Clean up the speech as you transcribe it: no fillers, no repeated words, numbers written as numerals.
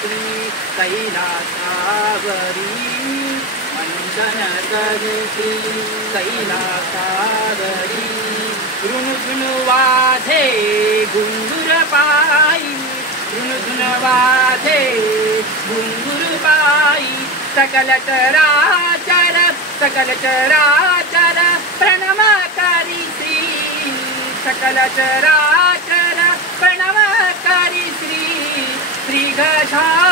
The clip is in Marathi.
श्री कैलासावरी मंदन करी श्री कैलासावरी ऋणधुन वाधे घुंगुर पायी ऋणधुन वाधे घुंगुर पायी सकल चराचर प्रणमकारी श्री सकल चराचर प्रणमकारी श्री श्री गजा